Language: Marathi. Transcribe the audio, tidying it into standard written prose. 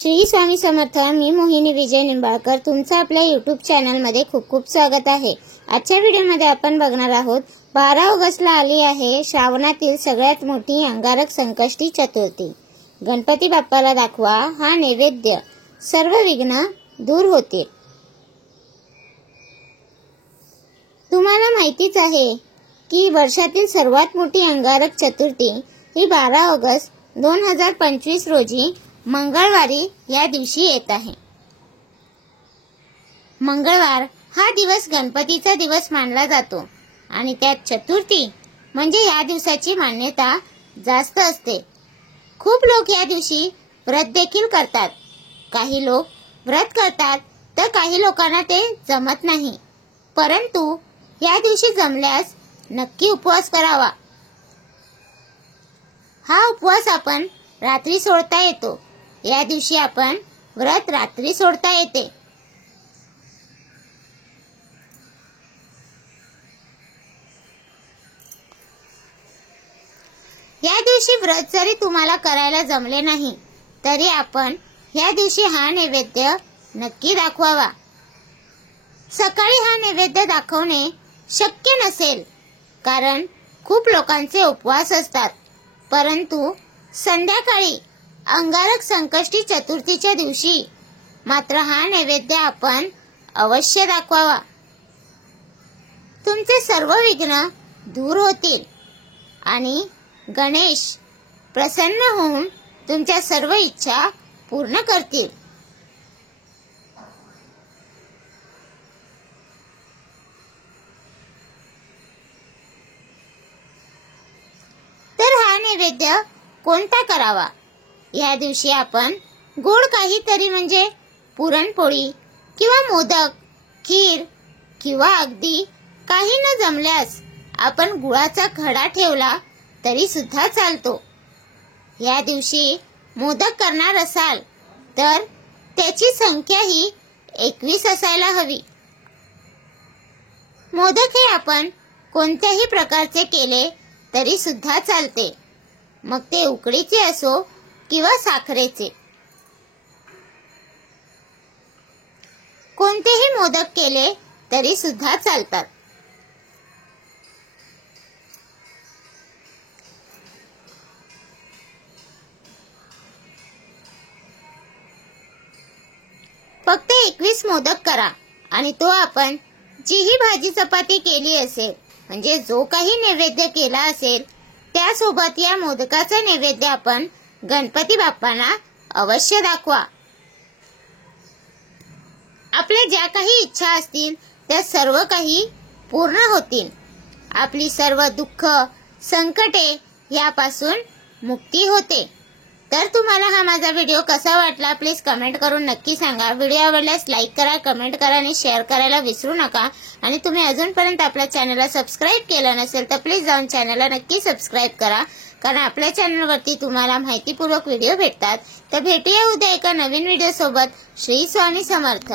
श्री स्वामी समर्थ। मी मोहिनी विजय निंबाळकर तुमचं आपल्या यूट्यूब चॅनलमध्ये खूप खूप स्वागत आहे। आजच्या व्हिडिओमध्ये आपण बघणार आहोत 12 ऑगस्टला आली आहे श्रावणातील सगळ्यात मोठी अंगारक संकष्टी चतुर्थी। गणपती बाप्पाला दाखवा हा नैवेद्य, सर्व विघ्न दूर होतील। तुम्हाला माहितीच आहे की वर्षातील सर्वात मोठी अंगारक चतुर्थी ही 12 ऑगस्ट 2025 रोजी मंगळवारी या दिवशी येत आहे। मंगळवार हा दिवस गणपतीचा दिवस मानला जातो आणि त्यात चतुर्थी म्हणजे या दिवसाची मान्यता जास्त असते। खूप लोक या दिवशी व्रत देखील करतात। काही लोक व्रत करतात तर काही लोकांना ते जमत नाही, परंतु या दिवशी जमल्यास नक्की उपवास करावा। हा उपवास आपण रात्री सोडता येतो। या दिवशी आपण व्रत रात्री सोडता येते। या दिवशी व्रत जरी तुम्हाला करायला जमले नाही तरी आपण या दिवशी हा नैवेद्य नक्की दाखवावा। सकाळी हा नैवेद्य दाखवणे शक्य नसेल कारण खूप लोकांचे उपवास असतात, परंतु संध्याकाळी अंगारक संकष्टी चतुर्थीच्या दिवशी मात्र हा नैवेद्य आपण अवश्य दाखवावा। तुमचे सर्व विघ्न दूर होतील आणि गणेश प्रसन्न होऊन तुमच्या सर्व इच्छा पूर्ण करतील। तर हा नैवेद्य कोणता करावा? या दिवशी आपण गोड काहीतरी म्हणजे पुरणपोळी किंवा मोदक, खीर किंवा अगदी काही न जमल्यास आपण गुळाचा खडा ठेवला तरी सुद्धा चालतो। या दिवशी मोदक करणार असाल तर त्याची संख्या ही 21 असायला हवी। मोदक हे आपण कोणत्याही प्रकारचे केले तरी सुद्धा चालते, मग ते उकडीचे असो किंवा साखरेचे। कोणतेही मोदक केले तरी सुद्धा चालतात। फक्त 21 मोदक करा आणि तो आपण जीही भाजी चपाती केली असेल म्हणजे जो काही नैवेद्य केला असेल त्यासोबत या मोदकाचा नैवेद्य आपण गणपती बाप्पांना अवश्य दाखवा। आपल्या ज्या काही इच्छा असतील त्या सर्व काही पूर्ण होतील। आपली सर्व दुःख संकटे यापासून मुक्ती होते। तर तुम्हाला हा माझा व्हिडिओ कसा वाटला प्लीज कमेंट करून नक्की सांगा। व्हिडिओ आवडल्यास लाईक करा, कमेंट करा आणि शेअर करायला विसरू नका। आणि तुम्ही अजूनपर्यंत आपल्या चॅनलला सबस्क्राईब केलं नसेल तर प्लीज जाऊन चॅनलला नक्की सबस्क्राईब करा, कारण आपल्या चॅनलवरती तुम्हाला माहितीपूर्वक व्हिडिओ भेटतात। तर भेटूया उद्या एका नवीन व्हिडिओ सोबत। श्री स्वामी समर्थ।